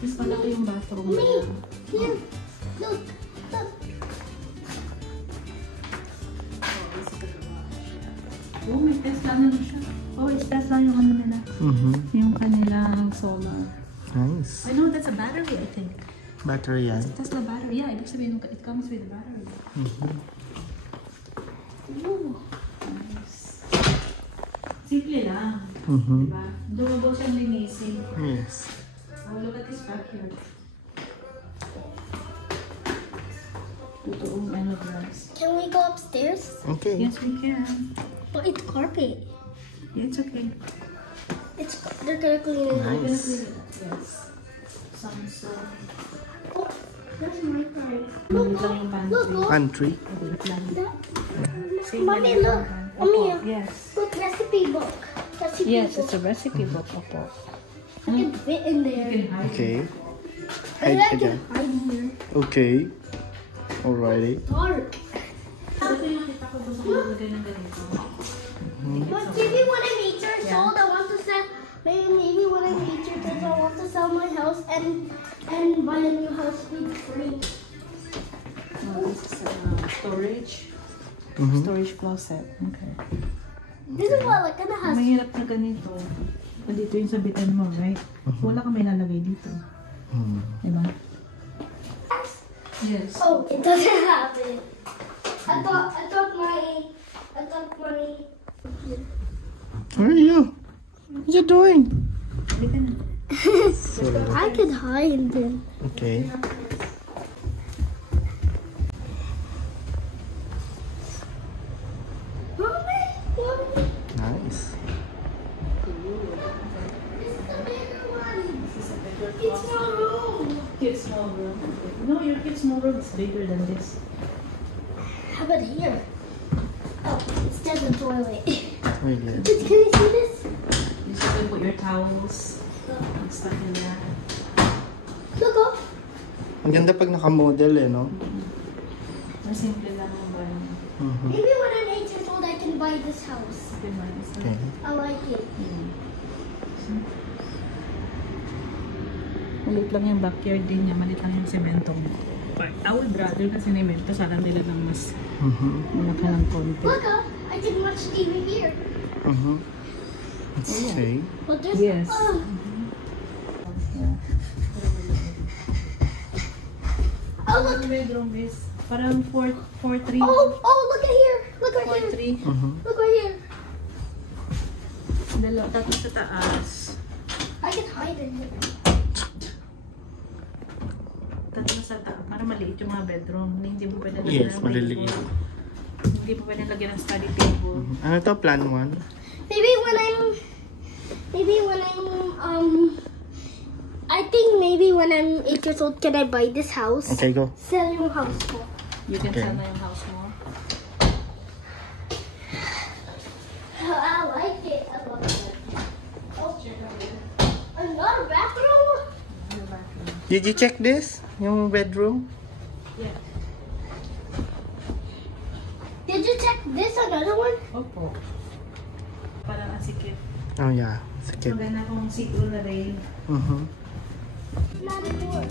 Mas malaki yung bathroom nila. Here, look, look. Oh, may Tesla na siya. Oh, it's Tesla yung ano nila. Yung kanilang solar. Nice. I know that's a battery, I think. Battery yan. It's a Tesla battery. Yeah, ibig sabihin, it comes with a battery. Ooh, nice. Simple lang. Diba? Durable siyang linisin. Yes. Oh, look at this backyard. Totoong ano, guys. Can we go upstairs? Okay. Yes, we can. But it's carpet. Yeah, it's okay. They're gonna clean it. Nice. Yes. Some Oh, that's my part. Look, lang yung pantry. Look, Pantry. That, Same Mommy, lang yung look. pantry. Mommy, Opo, yes. look, recipe book. Recipe Yes, book. it's a recipe book. Opo. I can fit in there. Okay. And Hide I ka can dyan. hide in there. Okay. Alrighty. Dark. Ito yung nakita ko doon sa kalagay ng ganito. But maybe when I'm 8 years old, I want to sell. Maybe when I'm 8 years old, I want to sell my house and buy a new house with free. This is storage. Storage closet. Okay. This is what like in a house. Mahirap na ganito. Dito yung sabitan mo, right? Wala kang may lalagay dito. Diba? Yes. Oh, it doesn't have it. I thought my. Where are you? What you doing? Halika na. So, I could hide them. okay. Mommy, Nice. this is the bigger one. This is a bigger It's closet. my room. Kid's small room. No, your kid's small room is bigger than this. How about here? Oh, it's just a toilet. Toilet. Can you see this? You should can put your towels and stuff in there. Look up. Ang ganda pag naka-model eh, no? Mas simple lang ang bahay. Maybe when I'm 8 years old, I can buy this house. Okay. I like it. Malit lang yung backyard din niya, malit lang yung sementong. But I would rather na sinemento, sana nila ng mas malaki ng konti. Look up. I can watch TV here. Okay. But there's Yes. Oh look. Ang bedroom is parang 4-3. Oh look at here. Look right here. 4-3. Look right here. Tatlo sa taas. I can hide in here. Tatlo sa taas. Para maliit yung mga bedroom. Hindi mo pwede Yes, ng maliliit. table. Hindi mo pwede lagyan ng study table. Ano to? Plan 1? Maybe when I'm I think maybe when I'm 8 years old, can I buy this house? Okay, go. Sell your house for. You can Okay. sell na yung house mo. I like it. I love it. Oh, another bathroom? Your bathroom. Did you check this? Yung bedroom? Yeah. Did you check this another one? Opo. Parang ang sikip. Oh yeah. Sige. Maganda kung siguro na rin. Not anymore.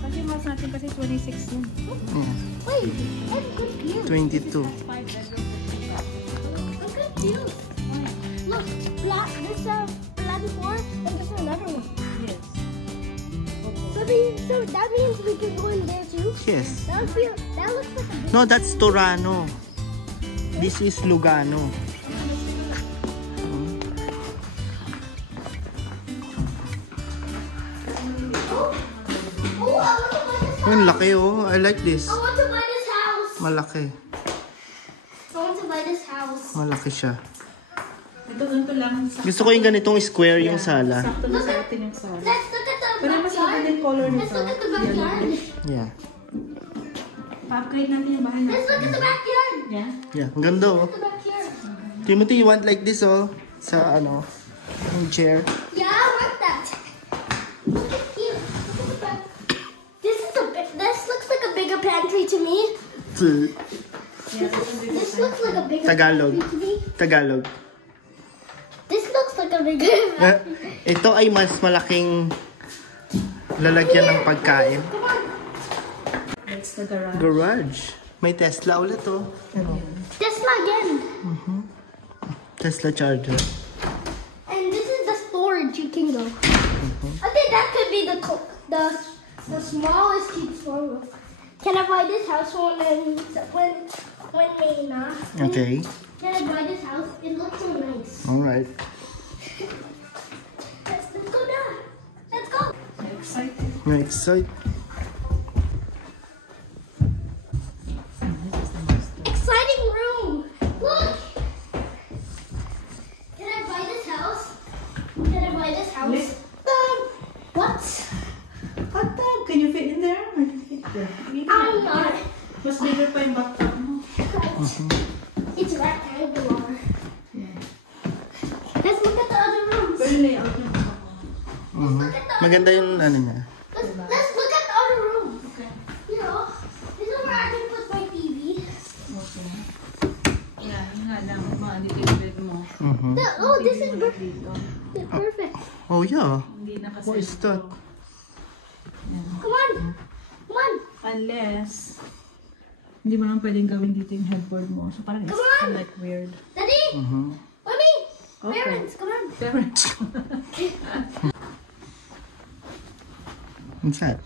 Kasi mas natin kasi 26 yun. Yeah. Wait, I'm confused. 22. 5 bedroom. I'm confused. Look, this flat before, and there's another one. Yes. So that means we can go in there too. Yes. That looks like a big. No, that's Torano. This is Lugano. Oh, I want to buy this house. Ang laki oh. I like this. I want to buy this house. Malaki. I want to buy this house. Malaki siya. Ito ganito lang. Gusto ko yung ganitong square yung sala. Sakto na sa atin yung sala. Let's look at the Pero mas maganda backyard. yung color Let's nito. look at the backyard. Yeah. Pa-upgrade natin yung bahay Let's natin. look at the backyard. Yeah. Yeah. Ang ganda oh. Look at the backyard. Timothy, you want like this oh? Sa ano? Yung chair. Yeah, I want that. Look at here. Look at the back. This looks like a bigger pantry to me. This looks like a bigger Tagalog. pantry to me. Tagalog. This looks like a bigger pantry. Ito ay mas malaking lalagyan ng pagkain. Come on. That's the garage. Garage. May Tesla ulit oh. Ano? Tesla again. Tesla charger. And this is the storage you can go. I think that could be the smallest kid's store. Can I buy this house when Mayna? Okay. Can I buy this house? It looks so nice. Alright. Let's go now. Let's go. I'm excited. I'm excited. Exciting room. Look. Can I buy this house? Can I buy this house? What? Hot tub. Can you fit in there? Or can you fit there? I'm not. Mas bigger pa yung bathtub mo. It's rectangular. Let's look at the other rooms. Pero layout niya. Maganda yung ano niya. Let's look at the other room. Okay. You know, this is where I can put my TV. Okay. Yeah, yun nga lang. Mga dito yung bed mo. This is Dito. perfect. Oh yeah. Hindi na kasi. What is that? Come on. Come on. Unless, hindi mo naman pwedeng gawin dito yung headboard mo. So parang it's Come on! like weird. Daddy. Mommy. Okay. Parents, come on. Parents. What's that?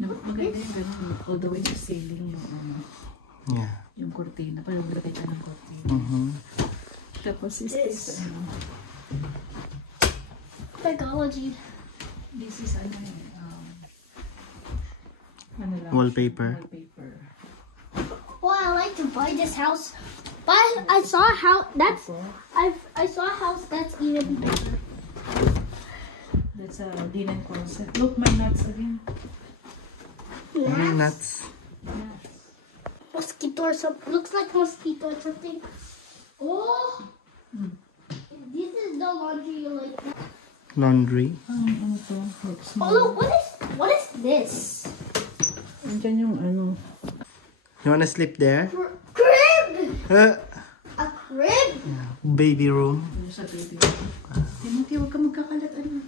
Maganda yung ganun. All the way to ceiling yung Yeah. yung kurtina. Parang maglagay ka ng kurtina. Tapos is This. this, Psychology. this is ano lang. Wallpaper. Wallpaper. Well, I like to buy this house. But I saw a house that's I saw a house that's even bigger. That's a linen closet. Look, my nuts again. Nuts. Yeah. Mosquito or something. Looks like mosquito or something. Oh. This is the laundry you like that. Laundry. Ano to? Like Oh small. look, what is this? Andyan yung ano. You wanna sleep there? Crib! Uh, A crib? baby room. Ano sa baby. Timothy, huwag ka magkakalat. Ano?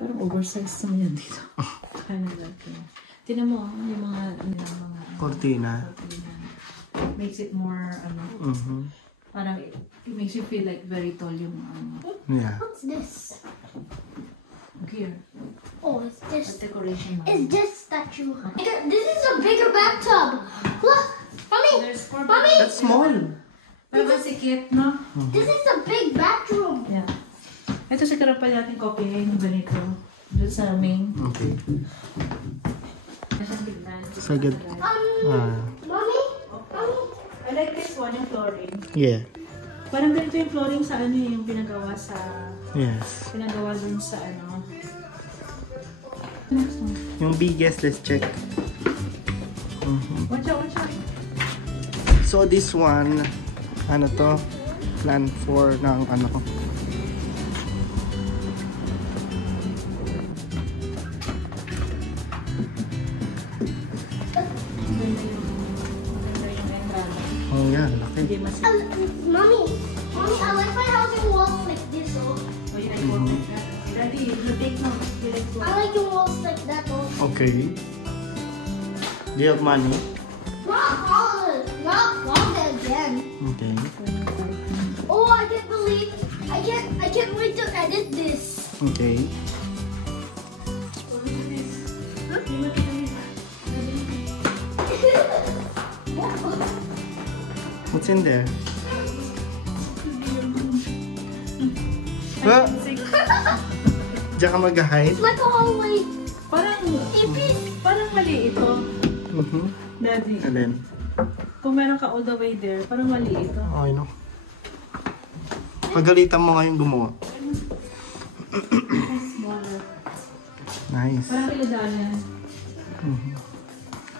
Parang oversized naman yan dito. Kaya laki. Tinan mo, yung mga Cortina. cortina. Makes it more, parang it makes you feel like very tall yung Yeah. What's this? gear. Oh, it's At this. decoration mo. It's this statue. This is a bigger bathtub. Look, mommy, There's four mommy. That's small. Pero masikip, no? This is a big bathroom. Yeah. Ito sa karapan natin kopyahin yung ganito. Doon sa main. Okay. Siyang tignan. Sagad. Mommy, mommy. I like this one, yung flooring. Yeah. Parang ganito yung flooring sa ano yung pinagawa sa... Yes. Pinagawa dun sa ano. Yung biggest, let's check. Watch out, watch out. So this one, ano to? Plan for ng ano. Oh yeah, laki. Hindi mas... Mommy, mommy, I like my house in walls like this. Oh, Oh, you like work like that? Daddy, you take notes. You like work. I like the walls like that. Oh, Okay. Do you have money? not walls again. Okay. Oh, I can't believe, I can't wait to edit this. Okay. What's in there? Ah! Diyan ka mag-hide? It's like a hallway. Parang... Ipis. Parang mali ito. Daddy. Alin? Kung meron ka all the way there, parang mali ito. Okay, no? Pagalitan mo ngayon gumawa. Smaller. Nice. Parang kiladanan.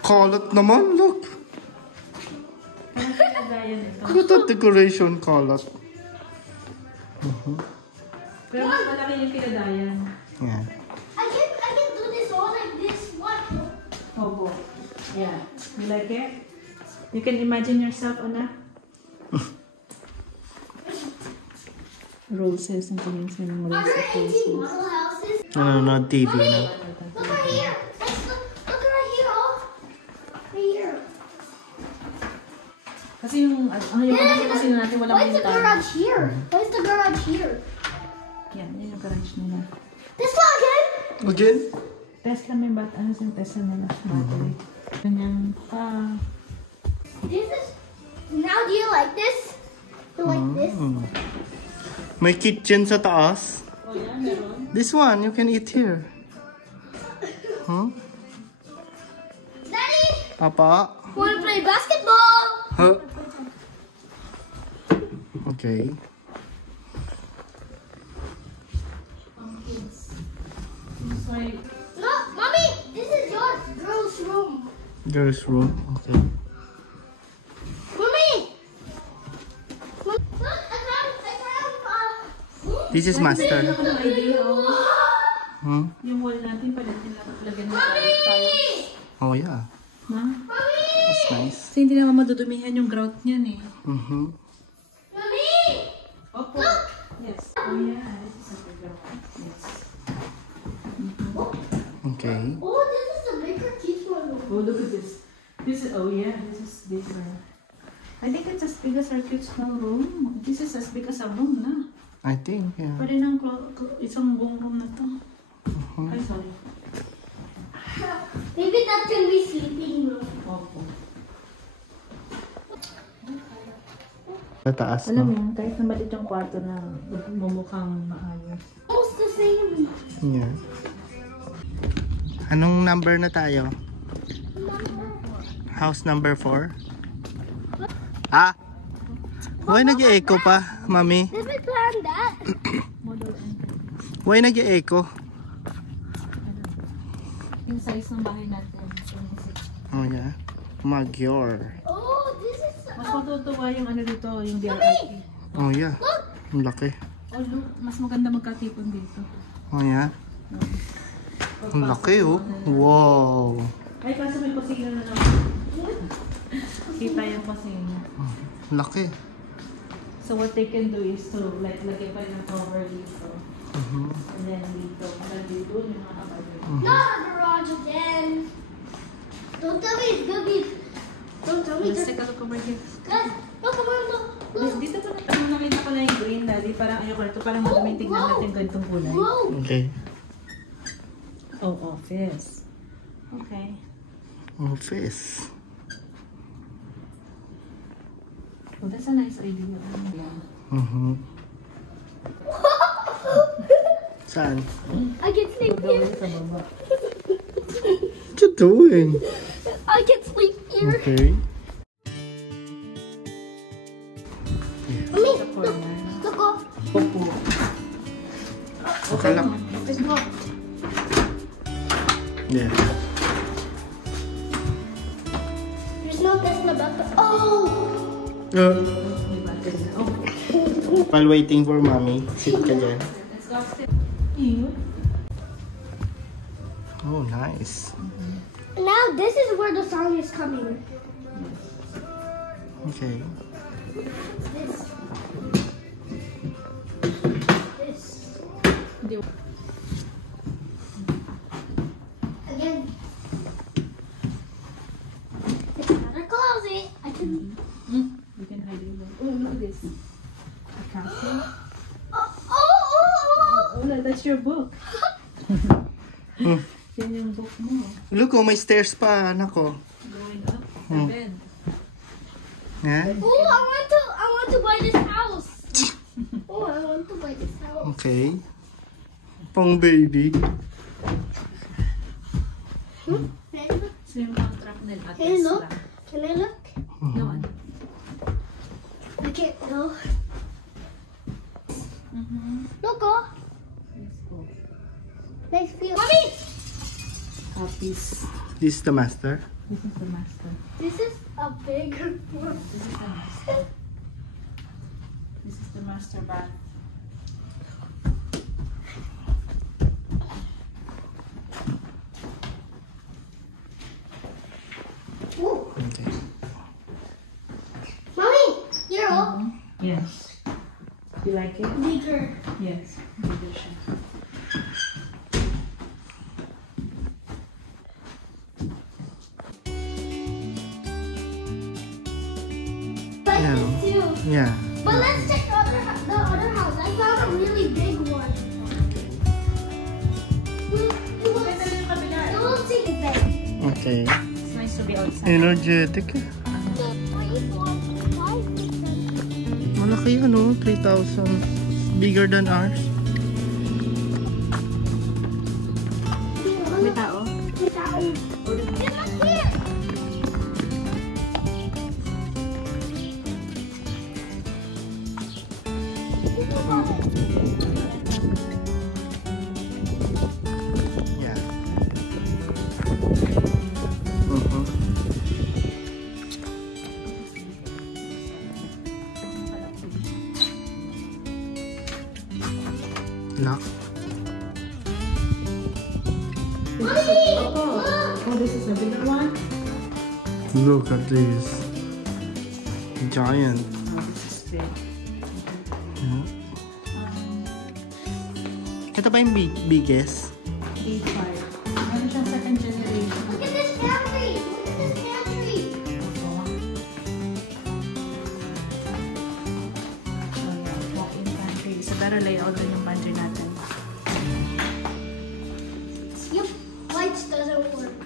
Kalat naman, look. Parang kiladayan ito. Look at decoration kalat. Pero mas malaki yung kiladayan. Yeah. I can do this all like this. What? Obo. Yeah. You like it? You can imagine yourself on a... Roses. Ang tingin sa ng Are there roses. 18 model houses? Nanonood TV Mommy, na. look right here. Look right here. Oh. Right here. Kasi yung, kasi natin walang Why is the bintana. garage here? Why is the garage here? Yan, yan yung garage nila. This one again? Again? Test kami ba? Ano yung test nila? Battery. Ganyan pa. This is. Now do you like this? You like this? May kitchen sa taas. Oh, yan, meron. This one, you can eat here. Huh? Daddy, Papa? wanna play basketball? Huh? Okay. It's like, No, mommy, this is your girl's room. Girls' room. Okay. Mommy. Look, I found. This is master. ano ang idea, oh. Hmm? Yung wall natin, palatin lang, lagyan na Mommy. Oh yeah. Ma? Mommy. That's nice. Kasi hindi naman madudumihan yung grout niyan eh. Mm-hmm. Mommy. Opo. Yes. Oh yeah, this is a bigger one. Yes. Okay. Oh, this is the bigger kids one. Oh, look at this. This is, oh yeah, this is bigger. I think it's as big as our cute small room. This is as big as a room na. I think, yeah. Pwede ng isang buong room na to. Ay, sorry. Maybe that can be sleeping room. Opo. Sa taas, Alam no? mo, kahit na maliit yung kwarto na mumukhang maayos. Almost the same. Yeah. Anong number na tayo? House number 4? Ah! Why nag-e-echo pa, mami? Did we plan that? Model N. Why nag-e-echo? Yung size ng bahay natin. 26. Oh yeah. Magyar. Oh, this is. Mas matutuwa yung ano dito, yung DRRT. Oh yeah. Ang laki. Oh look, mas maganda magkatipon dito. Oh yeah. Ang laki oh. Wow. Ay, kaso may kusina na naman. Kita yung kusina. Ang laki. So what they can do is to like lagay pa ng cover dito. And then dito. Hanggang dito yung mga kapatid. Not a garage again. Don't tell me it's gonna be. Don't tell me Let's it's. take a look over here. Guys, look, come on, look. Look. Dito pa na nakita ko na yung green, daddy. Parang ayoko na ito. Parang madaming tingnan natin ganitong kulay. Whoa. Okay. Oh, office. Okay. Office. Oh, that's a nice idea. Mm-hmm. Saan? I can sleep here. Sa baba. What you doing? I can sleep here. Okay. Mommy, Sa look, corner. look, oh. Opo. Akala. Let's go. Yeah. There's no Tesla back there. Oh! May battery na. Oh. While waiting for mommy, sit ka dyan. Let's go upstairs. Ew. Oh, nice. Now this is where the song is coming. Okay. This. This. Hindi. Again. It's another closet. I can. You can hide it. Oh, look at this. A castle. Oh! Oh, that's your book. Yan yung book mo. Look, oh, may stairs pa, anak ko. Going up. The bed. Yeah? Oh, I want to buy this house. Oh, I want to buy this house. Okay. Pang baby. Can I look? So yung contract nila at Can I look? Tesla. Can I look? No, ano? I can't go. Look, oh. Let's go. Nice view. Mommy! Copies. This is the master. This is the master. This is a bigger one. This is the master. This is the master bath. Ooh. Okay. Mommy, you're up. Yes. You like it? Bigger. Yes, bigger siya. Like Yeah. this too. Yeah. But let's check the other house. I found a really big one. It looks like a bed. Okay. It's nice to be outside. Energetic. Malaki ano, 3,000. Bigger than ours. May tao? Get up here. Yeah. Uh-huh. Lock. Oh, this is a bigger one? Look at this. Giant. Oh, this is big. Yeah. Ito ba yung biggest? B5. Meron siyang second generation. Look at this pantry. Look at this pantry. Oh, yeah. Walk-in pantry. So, better layout din yung pantry natin. Yep. Lights doesn't work.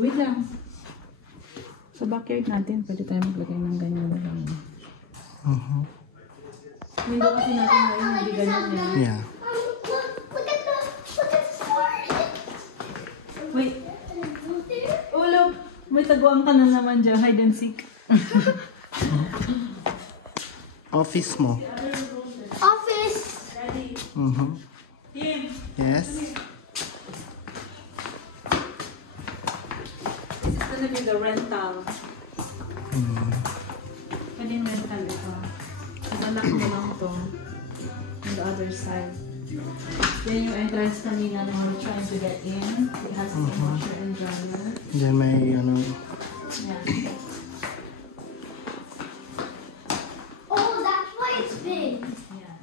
Wait lang. Sa backyard natin, pwede tayo maglagay ng ganyan na lang. Uh-huh. Window kasi natin ngayon, hindi ganyan yan. Yeah. Look at the storage. Wait. Oh, look! May taguan ka na naman dyan. Hide and seek. Office mo. Office. Uh-huh. Yes. This is gonna be the rental. Mm. Pwede yung rental ito. Malak mo lang ito. On the other side. Then yung entrance kanina na we're trying to get in. It has a washer and dryer. Then may ano. Yeah. Oh, that's why it's big. Yeah.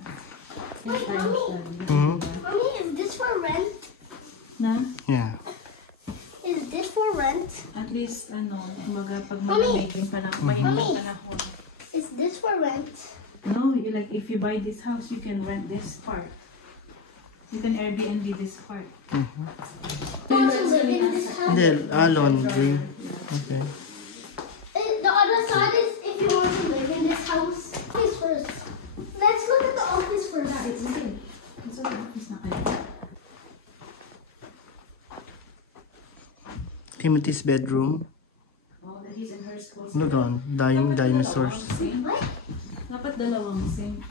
Wait, Mommy. Hmm? Mommy, is this for rent? Na? Yeah. Is this for rent? At least, kumbaga, pag Mami! malamig yung panahon, mainit Mami! yung panahon. Is this for rent? No, like if you buy this house, you can rent this part. You can Airbnb this part. Want to live in this house? Hindi, laundry. Okay. The other side is if you want to live in this house. Please first. Let's look at the office first. It's okay, office na kayo. Timothy's bedroom. Oh, the his and her school. Look on, dying dinosaurs. What? Dapat dalawang sink.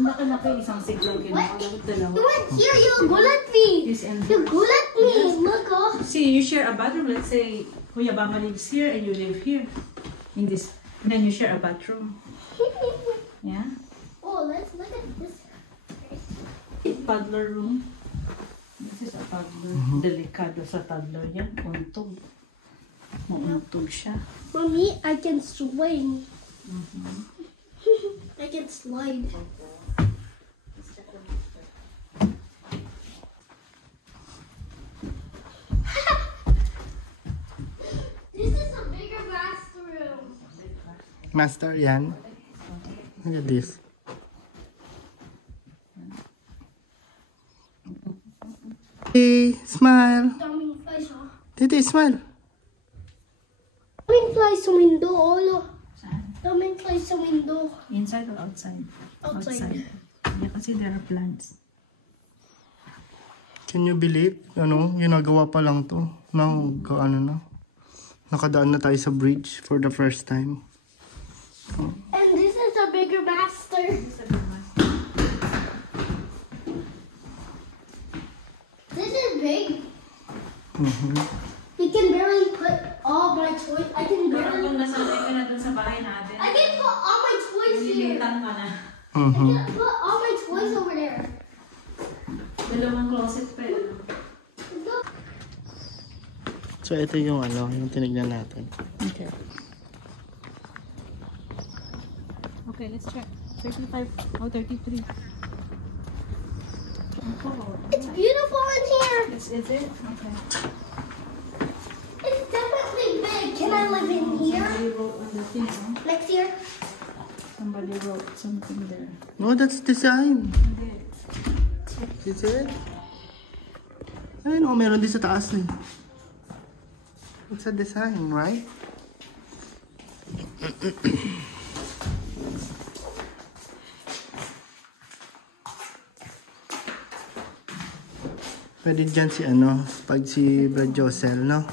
Laki-laki isang sink lang kinuha. Dapat dalawa. You went here, you gulat me. His and You gulat me. Look, oh. See, you share a bathroom. Let's say Kuya Bama lives here and you live here. In this, and then you share a bathroom. Yeah? Oh, let's look at this. Toddler room. This is a toddler. Delikado sa toddler yan. Untog. Mauntog siya. Mommy, I can swing. I can slide. This is a bigger bathroom. Master, yan. Look at this. Hey, smile. Daming flies, oh. Titi, smile. Daming flies sa window, oh. Saan? Daming flies sa window. Inside or outside? Outside. Yeah, kasi there are plants. Can you believe? Ginagawa pa lang to. Nakadaan na tayo sa bridge for the first time. And this is a bigger master. This is big. You can barely put all my toys. I can Pero barely. kung nasanay ka na dun sa bahay natin, I can put all my toys here. nililitan ka na. I can put all my toys over there. Dalawang closet pa yun. Look. So, ito yung yung tinignan natin. Okay. Okay, let's check. 35. Oh, 33. It's beautiful in here. Is it? Okay. It's definitely big. Can I live in here Somebody wrote on the thing, huh? next year? Somebody wrote something there. No, that's design. Okay. Is it? Ay, no, meron din sa taas eh. It's a design, right? Pwede dyan si ano, pag si Brad Josel, no?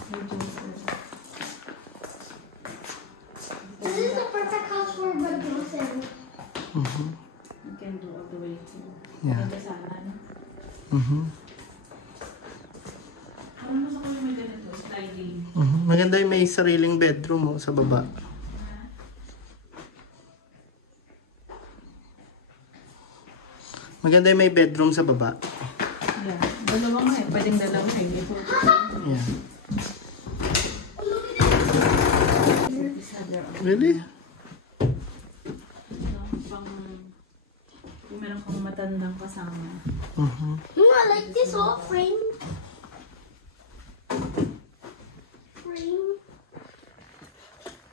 This is the perfect house for Brad Josel. You can do all the way to... Yeah. Maganda sana, no? Parang gusto ko yung may ganito, sliding. Maganda yung may sariling bedroom mo sa baba. Maganda yung may bedroom sa baba. Yeah. Dalawa nga eh. Pwedeng dalawa eh. Yeah. Really? Pang... Kung meron kang matandang kasama. I like this whole frame.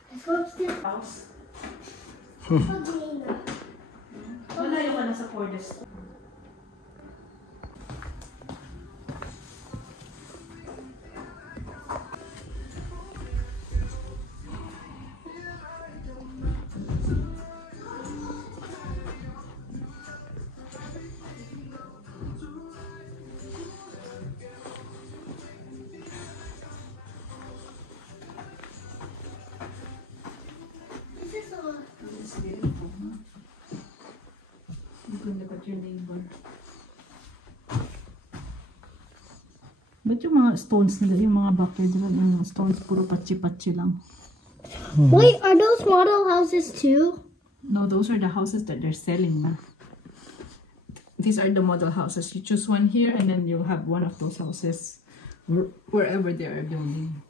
Let's go upstairs. House. Pagina. Malayo ka na sa Cordes. This is a... It's beautiful, huh? You can look at your neighbor. Ba't yung mga stones nila, yung mga backyard nila, yung mga stones, puro patsi-patsi lang? Wait, are those model houses too? No, those are the houses that they're selling na. These are the model houses. You choose one here and then you have one of those houses wherever they are building.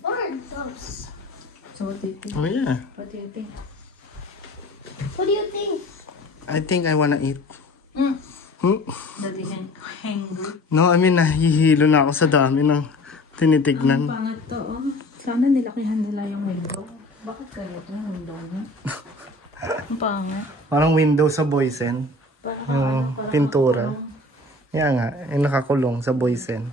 What are those? So what do you think? Oh yeah. What do you think? What do you think? I think I wanna eat. That you can hang good. No, I mean, nahihilo na ako sa dami ng Ang tinitignan. pangat to, oh. Sana nilakihan nila yung window. Bakit ganito yung window niya? Ang pangat. Parang window sa Boysen. Yung pintura. Kaya nga, yung nakakulong sa Boysen.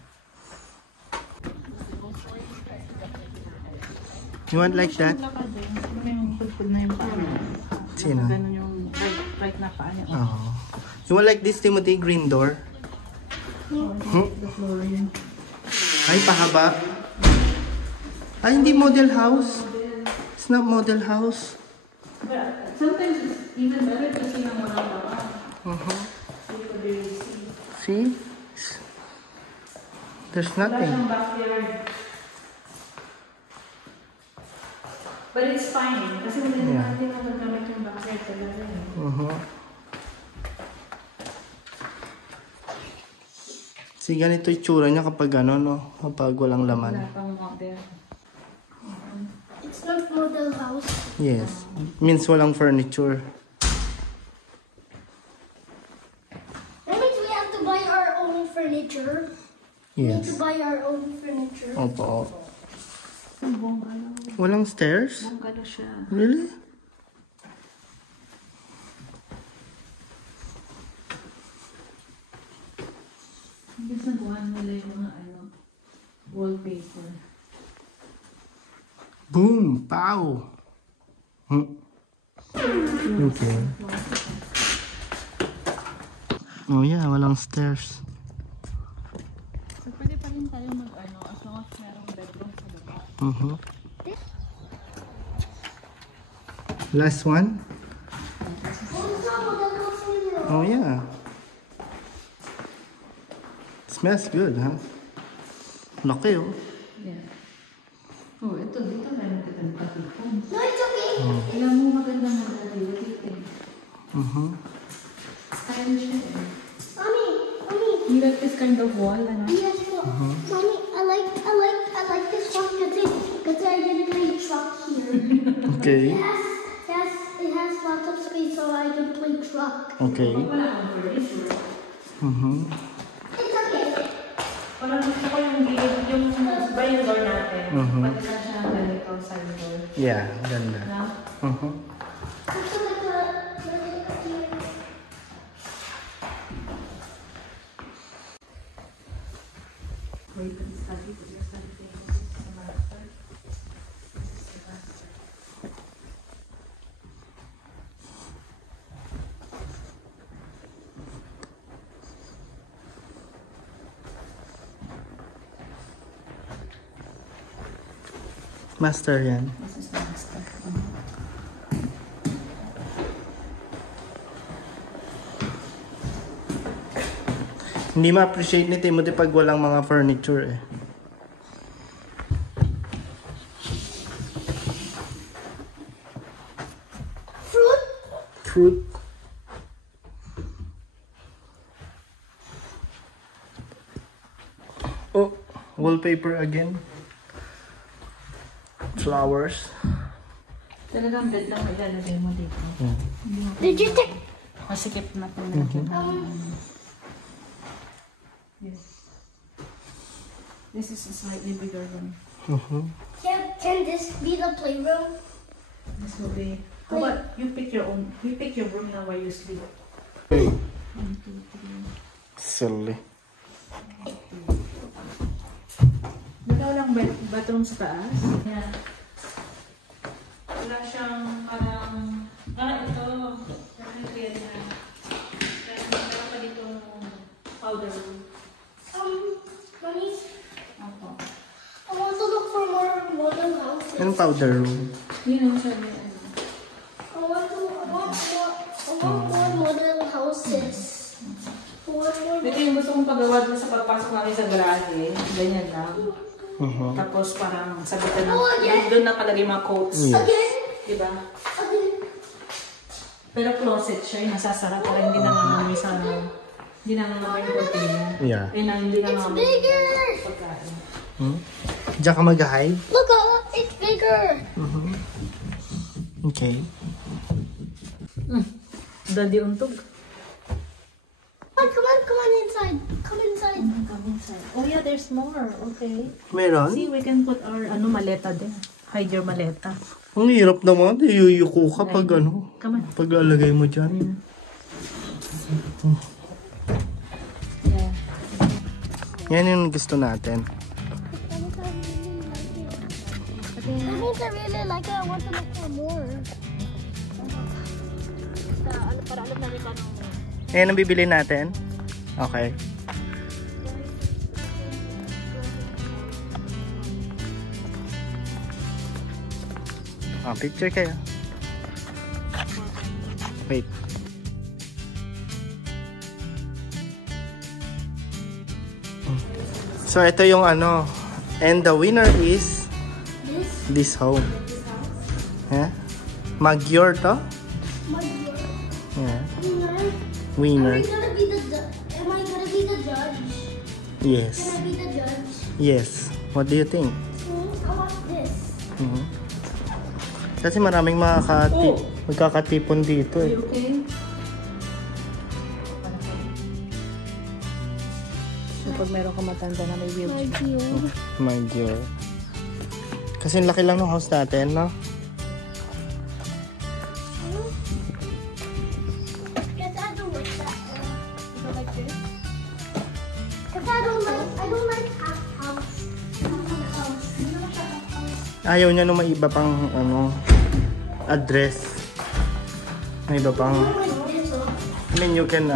You want like that? Yung pulpul na yung paa. Sino? Ganun yung right na paa niya. Oh. You want like this, Timothy? Green door? The flooring. Ay, pahaba. Ay, hindi model house. It's not model house. But sometimes it's even better kasi nang walang baba. See? There's Wala nothing. siyang backyard. But it's fine. Kasi wala na natin magagamit yung backyard talaga eh. See, ganito yung tsura niya kapag ano, no? Kapag walang laman. Wala pang model. It's not model house. Yes. Means walang furniture. That means we have to buy our own furniture. We need to Yes. buy our own furniture. Opo. Ang bongalo. Walang stairs? Bongalo siya. Really? Ibig sabihin nila yung mga ano, wallpaper. Boom! Pow! Okay. Oh yeah, walang stairs. So pwede pa rin tayo mag ano, as long as merong bedroom sa baba. Last one? Oh, it's not model house either. Oh yeah. Smells good, huh? Laki oh. Yeah. Oh, ito. Dito meron kitang katipon. No, it's okay. Alam mo maganda na dito eh. Style siya eh. Mommy. You like this kind of wall, ano? Yes, look. Mommy, I like this one because I didn't really truck here. Okay. Yes. Okay. Wala akong furniture. It's okay. Parang gusto ko yung gilid, yung ba yung door natin. Mhm. Pati na siya ang ganito sa door. Yeah, ganda. Na? Wait, put your study table. Sa master. Master yan. This is the master. Hindi ma-appreciate ni Timothy pag walang mga furniture eh. Fruit? Fruit. Oh, wallpaper again. Flowers. Talagang bed lang ilalagay mo dito. Did you take? Masikip na po na. Yes. This is a slightly bigger one. Can this be the playroom? This will be. How about you pick your own? You pick your room now where you sleep. Hey. 1, 2, 3. Silly. Wala lang bathroom sa taas. Yeah. Wala siyang parang. Ito. Parang clear na. Meron pa dito powder room. Mommy, Ako. I want to look for more model houses. Anong powder room? Yun ang sabi ano. I want more model houses. I want more. Ito yung gusto kong pagawa doon sa pagpasok namin sa garahe. Ganyan lang. Tapos parang sabitan ng doon nakalagay mga coats. Yeah. Again? Diba? Again? Pero closet siya, yung nasasara para hindi na naman sa hindi na naman yung cortina. Yeah. Hindi na It's naman bigger! pagkain. Diyan ka mag-hide? Look, it's bigger! Okay. Daddy untog. Come on inside. Come inside. Come inside. Oh yeah, there's more. Okay. Meron? See, we can put our maleta there. Hide your maleta. Ang hirap naman. Yuyuko ka pag Come on. pag lalagay mo dyan. Yeah. Yan yung gusto natin. That means I really like it. I want to look for more. Para alam namin paano. Ayan ang bibili natin. Okay. Picture kayo. Wait. So ito yung and the winner is this home. Yeah? Magyar to? Yeah. Winner. Am I gonna be the judge? Yes. Can I be the judge? Yes. What do you think? I want this. Kasi maraming magkakatipon dito eh. Okay. So pag meron ka matanda na may wheelchair. Magyar. Kasi laki lang ng house natin, no? Because I don't like that. You don't like this? Because I don't like half house. You know what half house? Ayaw niya nung may iba pang address. May iba pang I don't like this one. I mean you can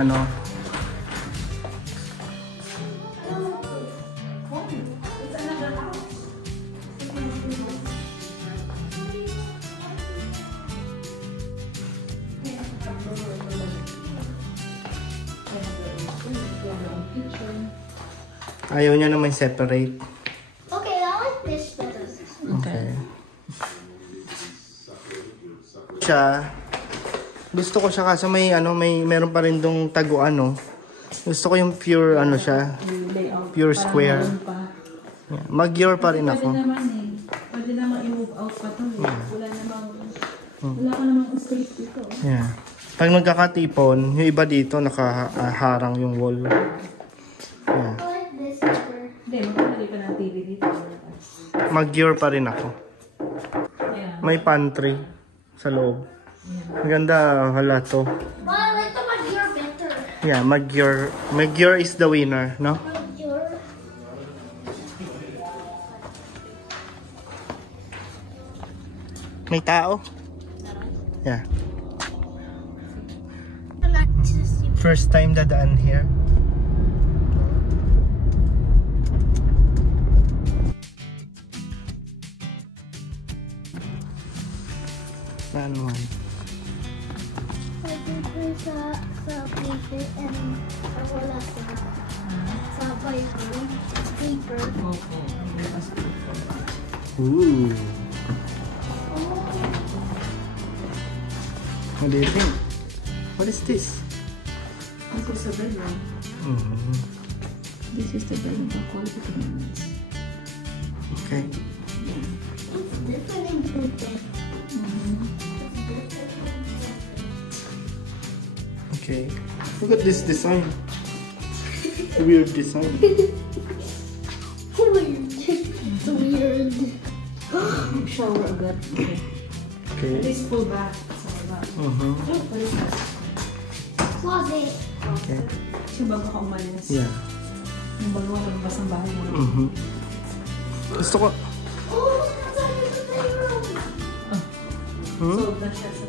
ayaw niya na may separate. Okay, I like this better. Okay. Gusto ko siya kasi may meron pa rin dong taguan, no. Gusto ko yung pure siya. Pure square. Yeah. Magyar pa rin ako. Pwede naman Pwede naman i-move out pa to. Wala ka namang space dito. Yeah. Pag nagkakatipon, yung iba dito nakaharang yung wall. Yan. I like this cover. Hindi, magpapalagay pa ng TV dito. Mag-gear pa rin ako. Yeah. May pantry sa loob. Ang ganda, hala to. But I like the Magyar better. Yeah, Magyar. Magyar is the winner, no? Magyar. May tao? Yeah. I'm not too stupid. First time dadaan here. Saan mo? I did this sa paper and wala sa paper. Okay. Ooh. What do you think? What is this? This is the bedroom. Mm-hmm. This is the bedroom for quality convenience. Okay. It's different in paper. Okay. Look at this design. Weird design. Weird. It's weird. Shower agad. Okay. Okay. This full bath. Sa baba. Mm-hmm. What is that? Closet. Okay. Yung bago ka umalis. Yeah. Yung bago ka lumabas ng bahay mo. Mm-hmm. Gusto ko. Oh, that's how you playroom. Hmm? So, na siya sa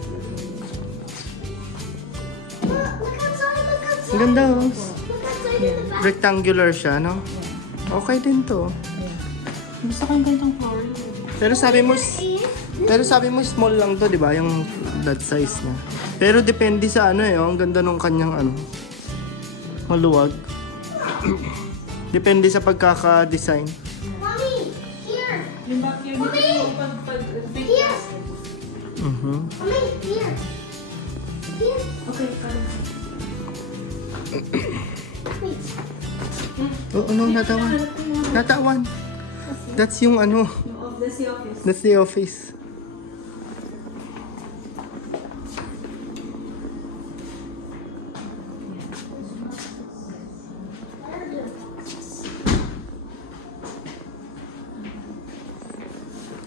Look outside, look outside. Ang ganda oh. Look outside in the back. Rectangular siya, no? Okay din to. Gusto ko yung ganitong floor. Pero sabi mo small lang to, di ba? Yung that size niya. Pero depende sa ano eh, oh. Ang ganda nung kanyang ano. Maluwag. Depende sa pagkaka-design. Mommy, here. Yung back yun, Mami! pag-big Here. Mhm. Mommy, here. Here. Okay, parang. Wait. Oh, ano, natawan. Natawan. That's yung ano. That's the office. That's the office.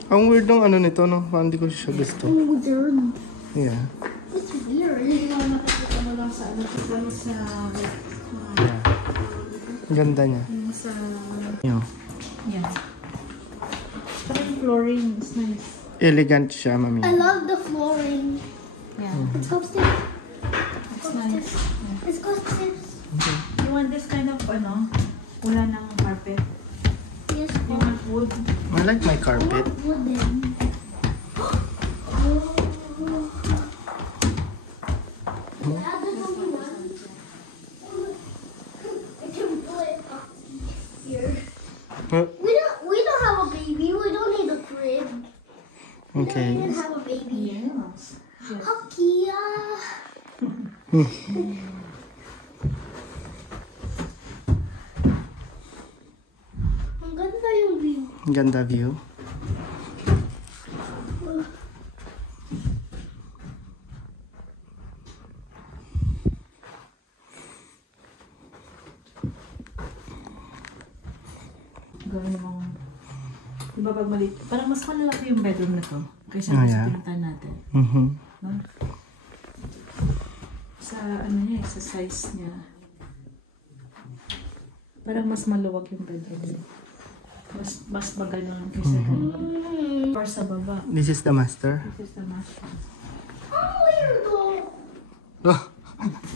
Ang weird ng ano nito, no? Parang hindi ko siya gusto. Weird. Yeah. It's weird. Hindi mo nakikita mo lang sa ano. Kita mo sa... Yeah. Ang ganda niya. Yung sa... Yun. Yeah. Saka yung flooring is nice. Elegant siya, mami. I love the flooring. Yeah. Let's go upstairs. It's nice. Yeah. Let's go upstairs. You want this kind of ano? Wala ng carpet. Yes, You want wood? I like my carpet. wooden. I can put it up here. Huh? We don't have a baby. We don't need a crib. We Okay. don't even have a baby. Yes. Hakia. Ang ganda yung view. Ang ganda view. Gawin mo. Diba pag maliit? Parang mas malaki yung bedroom na to. Kaysa Oh, sa yeah. pinuntahan natin. Mhm. No? Sa ano niya, sa size niya. Parang mas maluwag yung bedroom. Mas maganon kaysa or sa baba. This is the master. This is the master. How weird though. Oh,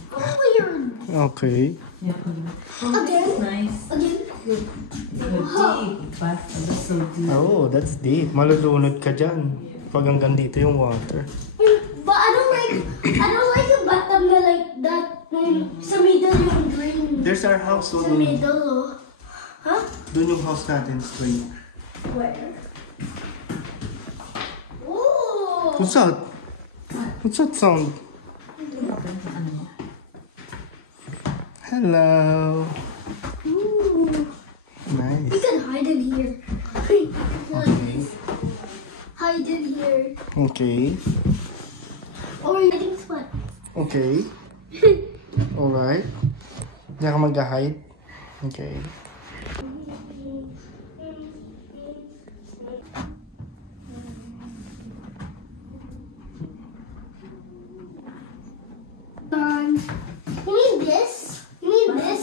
How weird. okay. Yeah. Again? Nice. Again? Good. Deep. Bathtub. That's so deep. Oh, that's deep. Malulunod ka dyan. Pag hanggang dito yung water. But I don't like a bathtub na like that. Sa middle yung drain. There's our house. Sa middle, oh. Huh? Doon yung house natin straight. Where? Oh! What's that? What's that sound? Ano niya? Hello. Ooh. We Nice. can hide in here. Okay. Hide in here. Okay. Or hiding spot. Okay. Okay. Alright. Hindi ka mag-hide. Okay. You mean this? You mean this?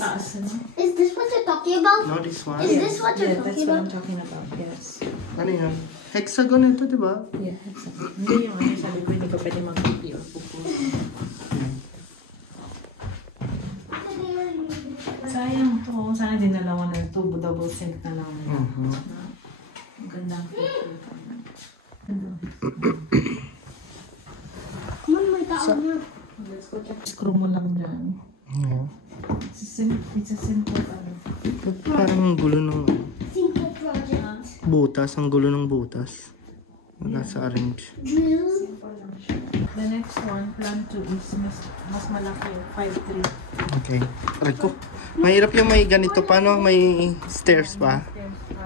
Is this what you're talking about? No, this one. Is this what you're Yeah, that's talking what about? I'm talking about. Yes. Ano yan? Hexagon ito, di ba? Yeah, exactly. Hindi yung ano sabi ko, hindi ko pwede mag-pipi or pupo. Sayang to. Sana dinalawa na ito. Double sink na lang. Ang gandang picture. Come on, my dog. Let's go check. Screw mo lang dyan. Yeah. It's a simple ano. Parang ang gulo ng Simple project. butas. Ang gulo ng butas. Wala sa arrange. Drill. Simple lang siya. The next one, plan 2 is mas malaki. 5'3". Okay. Aray ko. Mahirap yung may ganito pa, no? May stairs pa.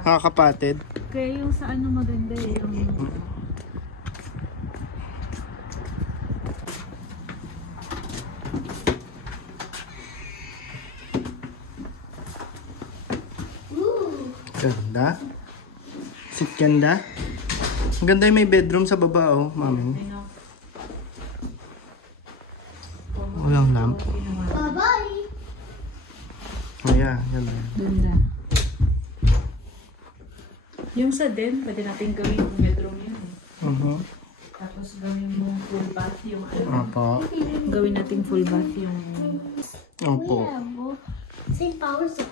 Nakakapatid. Kaya yung sa ano maganda eh. Yung Ooh. Ganda. Sit ganda. Ang ganda yung may bedroom sa baba, oh, mami. ano. Walang lamp. Bye-bye. Oh, yeah. Ganda. Ganda. Yung sa den, pwede natin gawin yung bedroom yun eh. Tapos gawin mo full bath yung ano. Opo. Gawin natin full bath yung... Opo. We have both same power sock.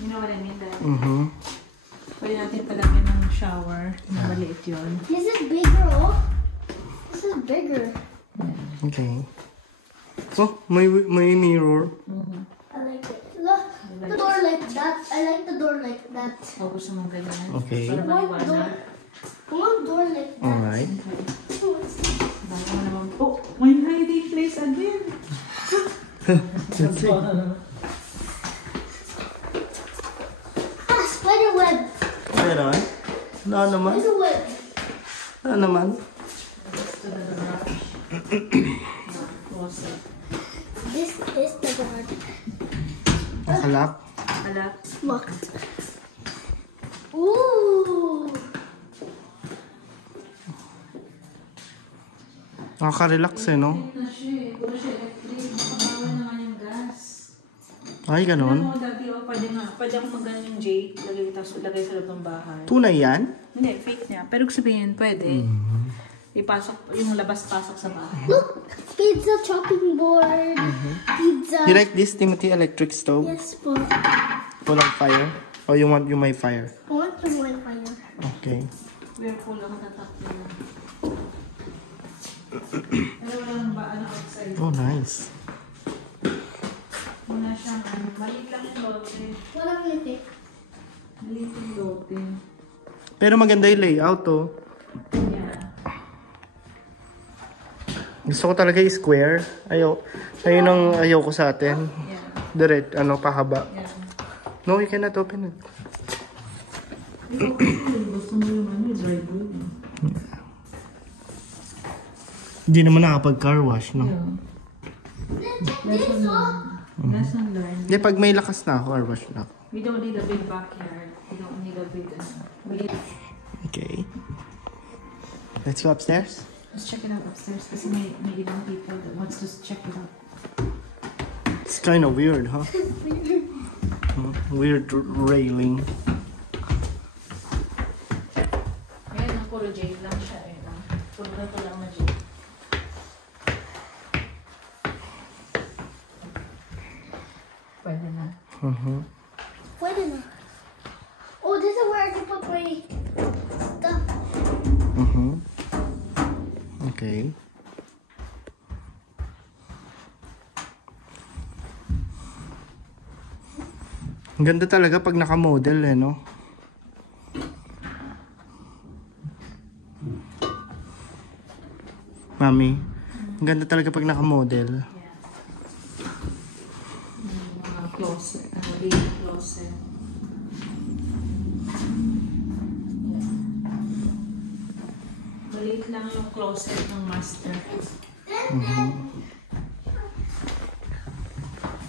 You know what I mean? That pwede natin palagyan ng shower na maliit yun. This is bigger, oh. This is bigger. Okay. Oh, may mirror. I like it. Look, the door like that. I like the door like that. O gusto mong ganyan. Okay. Para One door. maliwanag. One door like that. Alright. Bago naman po. May hiding place again. That's it. Ah, spider web. Meron? Ano naman? Spider web. Ano naman? To the garage. Closet. This is the garage. Nakalak. Alak. Locked. Ooh. Nakaka-relax eh, no? Na siya eh. Puro siya electric. Makakawal naman yung gas. Ay, Ano ganon. mo, dati o, pwede nga. Pwede akong magano yung jade. Lagay sa loob ng bahay. Tunay yan? Hindi, fake niya. Pero kung sabihin, pwede. Ipasok, yung labas-pasok sa bahay. Look, pizza chopping board. Pizza. You like this, Timothy, electric stove? Yes, po. Walang fire? Or you want my fire? I want the one fire. Okay. We're full ako tatakbo na. Pero walang ba, ano, outside. Oh, nice. Muna siyang, ano, maliit lang yung lote. Walang lipik. Maliit yung lote. Pero maganda yung layout, oh. Yeah. Gusto ko talaga yung square. Ayun ang ayaw ko sa atin. Yeah. Direct, pahaba. Yeah. No, you cannot open it. Ikaw kasi gusto mo yung ano, dry good. Hindi naman nakapag-car wash, no? Yeah. Lesson learned. Lesson learned. Hindi, pag may lakas na ako, car wash na ako. We don't need a big backyard. We don't need a big, Okay. Let's go upstairs. Let's check it out upstairs kasi may ibang people that wants to check it out. It's kind of weird, huh? Weird railing. Ngayon, ang puro jade lang siya eh. Puro na lang na jade. Pwede na. Pwede na. Oh, this is where I can put my stuff. Okay. Ang ganda talaga pag naka-model eh, no? Mami, ang ganda talaga pag naka-model. Mga closet. Lady closet. Maliit lang yung closet ng master. Then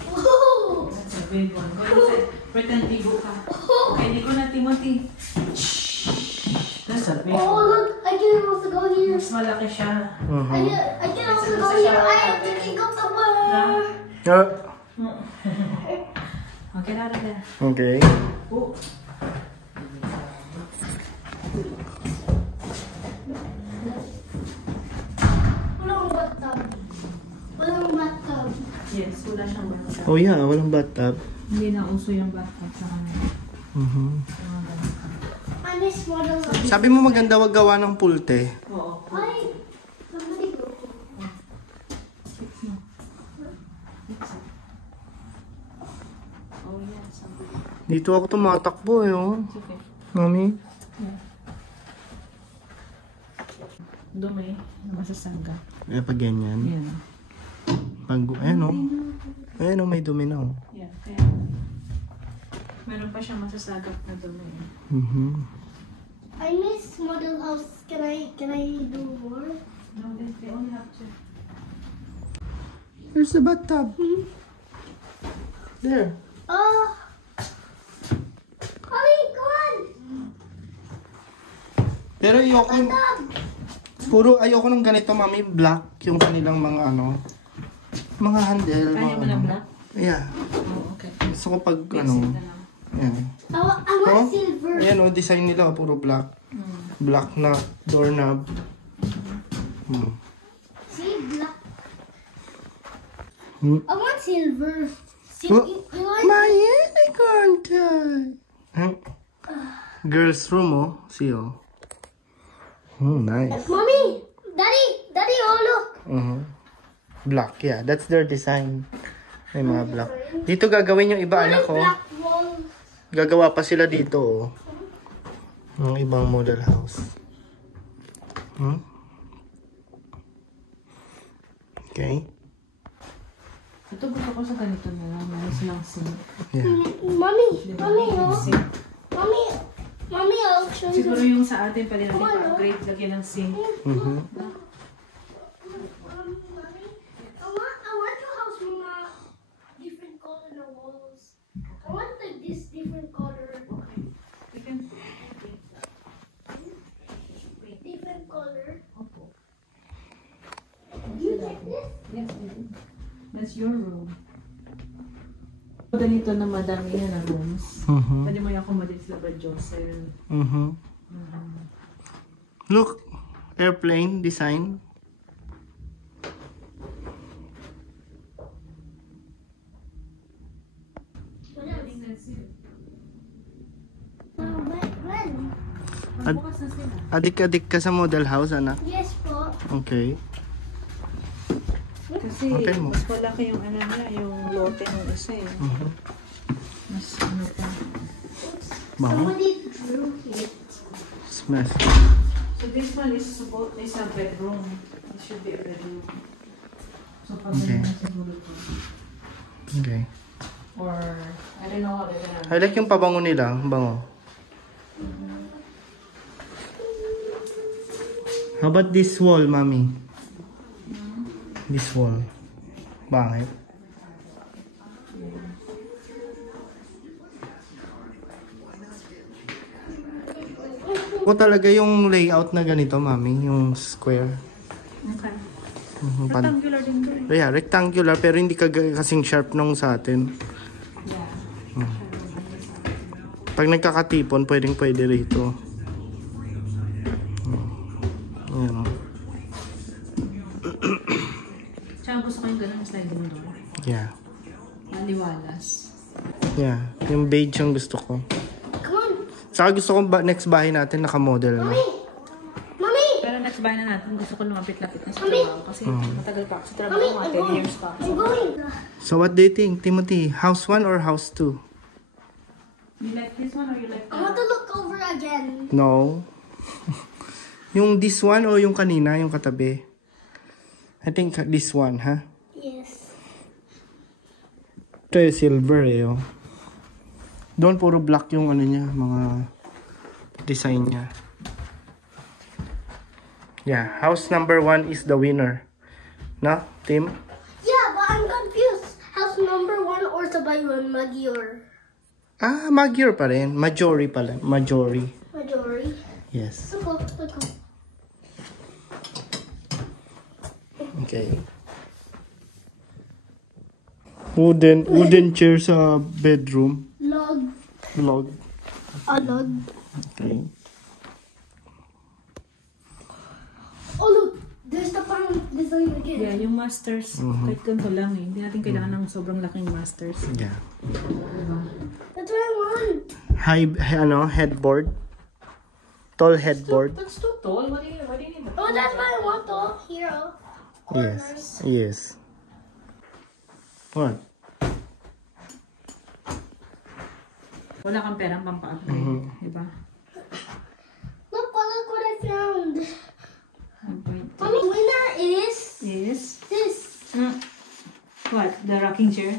Whoa. That's a big one. Go inside. Pretend ligo ka. Okay, ligo na, Timothy. That's a big Oh, one. look. I can also go here. Mas malaki siya. I can also go here. I can go somewhere. Okay, out of there. Okay. Oh. Walang bathtub. Walang bathtub. Yes, wala siyang bathtub. Oh yeah, walang bathtub. Hindi na uso yung bathtub sa kanila. I miss model house. Sabi mo maganda wag gawa ng pulte. Oo. Ay, somebody go. Oh, yeah, somebody. Dito ako tumatakbo eh, oh. It's okay. Mami. Dumi na masasangga. Eh, pag ganyan. Yan. Pag, ayan oh. Ayan oh, may dumi na oh. Yan. Kaya, meron pa siyang masasagap na dumi. I miss model house. Can I do more? No, they only have to. There's the bathtub. There. Oh. Mommy, go on. Pero ayoko, Bathtub. ayoko ng ganito, mami. Black yung kanilang mga ano. Mga handle. Kaya mga mo na ano. black? Yeah. Oh, okay. Gusto ko pag Fix ano. it na lang. Yan. I want Oh, silver. ayan oh, design nila puro black. Black na doorknob. See, black. Hmm. I want silver. Oh, You want? my unicorn. Girls room oh. See oh. Nice. Mommy, Daddy, oh look. Black, yeah. That's their design. May mga black. Dito gagawin yung iba, anak ko. Black wall. Gagawa pa sila dito, oh. Yung ibang model house. Okay. Ito gusto ko sa ganito na lang. Meron silang sink. Yeah. Mommy, oh. Sink. Mommy, I'll show you. Siguro yung sa atin pwede natin pa-upgrade. Lagyan ng sink. I want your house with different color the walls. I want like this different color. We can Different color. Opo. Do you like this? Yes, I do. That's your room. Ganito na madami na rooms. Pwede mo i-accommodate sila ba, Josel? Look, airplane design. When? Magbukas na sila. Adik-adik ka sa model house, anak. Yes po. Okay. Kasi Okay mo. mas malaki yung ano niya, yung lote ng isa eh. Mas ano pa. Bango. Somebody drew it. Smash. So this one is a bedroom. It should be a bedroom. So pag ganyan siguro to. Okay. Or I don't know how they're gonna. I like yung pabango nila. Ang bango. How about this wall, mommy? This wall. Bakit? Ako talaga yung layout na ganito, mami. Yung square. Okay. Pan- Rectangular din to eh. yeah, rectangular pero hindi kasing sharp nung sa atin. Yeah. Pag nagkakatipon, pwede rito. Ayan. Tsaka gusto ko yung ganun sliding door. Yeah. Maliwalas. Yeah. Yung beige yung gusto ko. Come on. Saka gusto ko next bahay natin naka-model na. Mommy. Pero next buy na natin, gusto ko lumapit-lapit na sa trabaho. Kasi matagal pa ako sa trabaho, mga 10 years pa. I'm going. So what do you think, Timothy? House 1 or house 2? You like this one or you like I want to look over again. No. Yung this one o yung kanina, yung katabi? I think this one, ha? Yes. Ito yung silver eh, oh. Doon puro black yung ano niya, mga design niya. Yeah, house number 1 is the winner. Na, Tim? Yeah, but I'm confused. House number 1 or sabay 1 Magyar? Ah, Magyar pa rin. Majori pala. Majori. Majority. Yes. Let's go. Let's go. Okay. Wooden chair sa bedroom. Log. Log. A log. Okay. Oh look, there's the farm design again. Yeah, yung masters, kahit ganito lang eh. Hindi natin kailangan ng sobrang laking masters. Yeah. Diba? That's what I want. Headboard. Tall headboard. That's too tall. What do you need? Oh, that's what I want though. Here, corners. Yes. What? Wala kang perang pampa-upgrade. Diba? Look what I found. 1.2. Mommy, winner is Yes. this. What? The rocking chair?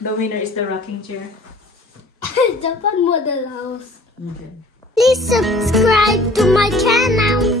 The winner is the rocking chair. Japan model house. Okay. Please subscribe to my channel.